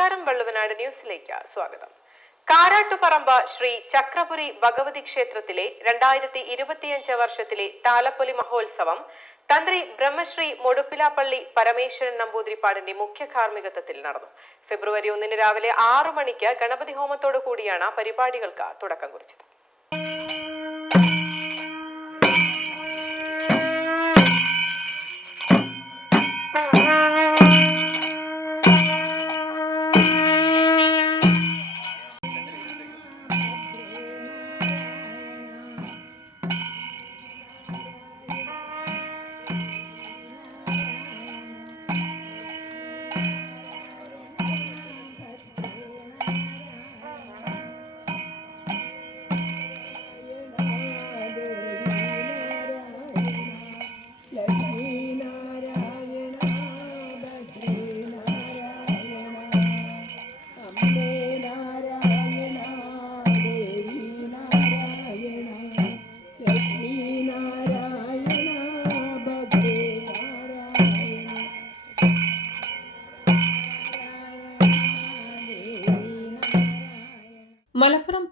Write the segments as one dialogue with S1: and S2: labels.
S1: നമസ്കാരം വള്ളുവനാട് ന്യൂസിലേക്ക് സ്വാഗതം. കാരാട്ടുപറമ്പ ശ്രീ ചക്രപുരി ഭഗവതി ക്ഷേത്രത്തിലെ രണ്ടായിരത്തി ഇരുപത്തിയഞ്ച് വർഷത്തിലെ താലപ്പൊലി മഹോത്സവം തന്ത്രി ബ്രഹ്മശ്രീ മൊടുപ്പിലാപ്പള്ളി പരമേശ്വരൻ നമ്പൂതിരിപ്പാടിന്റെ മുഖ്യ കാർമ്മികത്വത്തിൽ നടന്നു. ഫെബ്രുവരി ഒന്നിന് രാവിലെ ആറു മണിക്ക് ഗണപതി ഹോമത്തോടു കൂടിയാണ് പരിപാടികൾക്ക് തുടക്കം കുറിച്ചത്.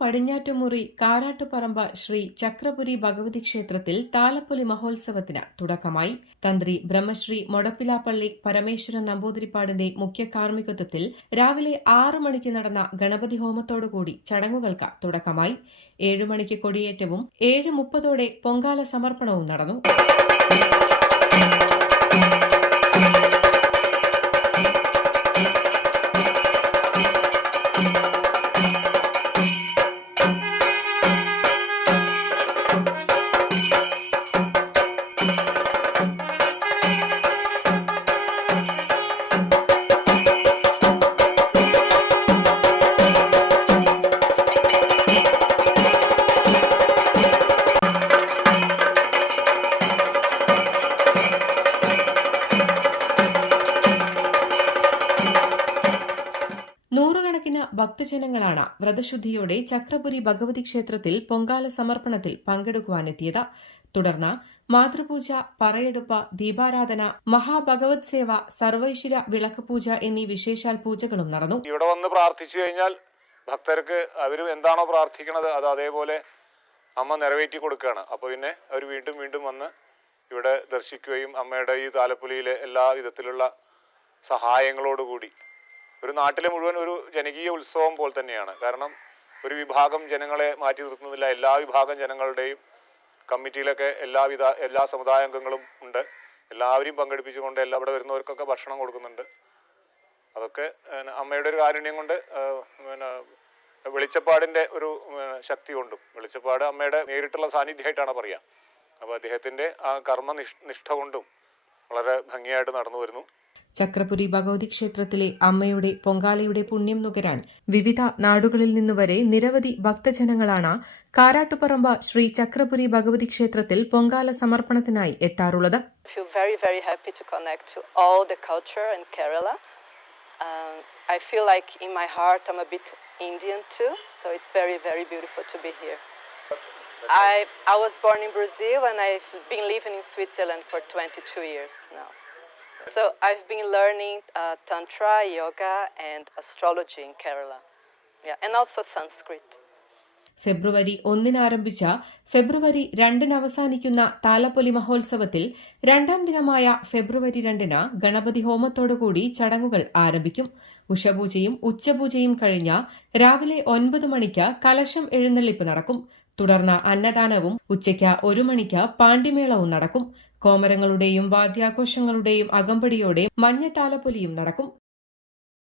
S2: പടിഞ്ഞാറ്റുമുറി കാരാട്ടുപറമ്പ ശ്രീ ചക്രപുരി ഭഗവതി ക്ഷേത്രത്തിൽ താലപ്പൊലി മഹോത്സവത്തിന് തുടക്കമായി. തന്ത്രി ബ്രഹ്മശ്രീ മൊടപ്പിലാപ്പള്ളി പരമേശ്വരൻ നമ്പൂതിരിപ്പാടിന്റെ മുഖ്യ കാർമ്മികത്വത്തിൽ രാവിലെ ആറു മണിക്ക് നടന്ന ഗണപതി ഹോമത്തോടുകൂടി ചടങ്ങുകൾക്ക് തുടക്കമായി. ഏഴു മണിക്ക് കൊടിയേറ്റവും ഏഴ് മുപ്പതോടെ പൊങ്കാല സമർപ്പണവും നടന്നു. നൂറുകണക്കിന് ഭക്തജനങ്ങളാണ് വ്രതശുദ്ധിയോടെ ചക്രപുരി ഭഗവതി ക്ഷേത്രത്തിൽ പൊങ്കാല സമർപ്പണത്തിൽ പങ്കെടുക്കുവാനെത്തിയത്. തുടർന്ന് മാതൃപൂജ പറയെടുപ്പ് ദീപാരാധന മഹാഭഗവത് സേവ സർവൈശ്വര വിളക്ക് പൂജ എന്നീ വിശേഷാൽ പൂജകളും നടന്നു.
S3: ഇവിടെ വന്ന് പ്രാർത്ഥിച്ചു കഴിഞ്ഞാൽ ഭക്തർക്ക് അവർ എന്താണോ പ്രാർത്ഥിക്കുന്നത് അത് അതേപോലെ അമ്മ നിറവേറ്റി കൊടുക്കുകയാണ്. അപ്പോൾ പിന്നെ അവർ വീണ്ടും വീണ്ടും വന്ന് ഇവിടെ ദർശിക്കുകയും അമ്മയുടെ ഈ താലപ്പൊലിയിലെ എല്ലാ വിധത്തിലുള്ള സഹായങ്ങളോടുകൂടി ഒരു നാട്ടിലെ മുഴുവൻ ഒരു ജനകീയ ഉത്സവം പോലെ തന്നെയാണ്. കാരണം ഒരു വിഭാഗം ജനങ്ങളെ മാറ്റി നിർത്തുന്നില്ല. എല്ലാ വിഭാഗം ജനങ്ങളുടെയും കമ്മിറ്റിയിലൊക്കെ എല്ലാവിധ എല്ലാ സമുദായ അംഗങ്ങളും ഉണ്ട്. എല്ലാവരെയും പങ്കെടുപ്പിച്ചുകൊണ്ട് എല്ലാ ഇവിടെ വരുന്നവർക്കൊക്കെ ഭക്ഷണം കൊടുക്കുന്നുണ്ട്. അതൊക്കെ അമ്മയുടെ ഒരു കാരുണ്യം കൊണ്ട് പിന്നെ വെളിച്ചപ്പാടിന്റെ ഒരു ശക്തി കൊണ്ടും വെളിച്ചപ്പാട് അമ്മയുടെ നേരിട്ടുള്ള സാന്നിധ്യമായിട്ടാണ് പറയുക. അപ്പോൾ അദ്ദേഹത്തിന്റെ ആ കർമ്മ നിഷ്- നിഷ്ഠ കൊണ്ടും വളരെ ഭംഗിയായിട്ട് നടന്നു വരുന്നു.
S2: ചക്രപുരി ഭഗവതി ക്ഷേത്രത്തിലെ അമ്മയുടെ പൊങ്കാലയുടെ പുണ്യം നുകരാൻ വിവിധ നാടുകളിൽ നിന്നുവരെ നിരവധി ഭക്തജനങ്ങളാണ് കാരാട്ടുപറമ്പ ശ്രീ ചക്രപുരി ഭഗവതി ക്ഷേത്രത്തിൽ Pongala സമർപ്പണത്തിനായി എത്താറുള്ളത്.
S4: So I've been learning uh, Tantra, yoga, and astrology in Kerala. Yeah, and also Sanskrit.
S2: ഫെബ്രുവരി ഒന്നിന് ആരംഭിച്ച ഫെബ്രുവരി രണ്ടിന് അവസാനിക്കുന്ന താലപ്പൊലി മഹോത്സവത്തിൽ രണ്ടാം ദിനമായ ഫെബ്രുവരി രണ്ടിന് ഗണപതി ഹോമത്തോടുകൂടി ചടങ്ങുകൾ ആരംഭിക്കും ഉഷപൂജയും ഉച്ചപൂജയും കഴിഞ്ഞ രാവിലെ ഒൻപത് മണിക്ക് കലശം എഴുന്നള്ളിപ്പ് നടക്കും തുടർന്ന് അന്നദാനവും ഉച്ചയ്ക്ക് ഒരു മണിക്ക് പാണ്ടിമേളവും നടക്കും. കോമരങ്ങളുടെയും വാദ്യാഘോഷങ്ങളുടെയും അകമ്പടിയോടെ മഞ്ഞത്താലപ്പൊലിയും നടക്കും.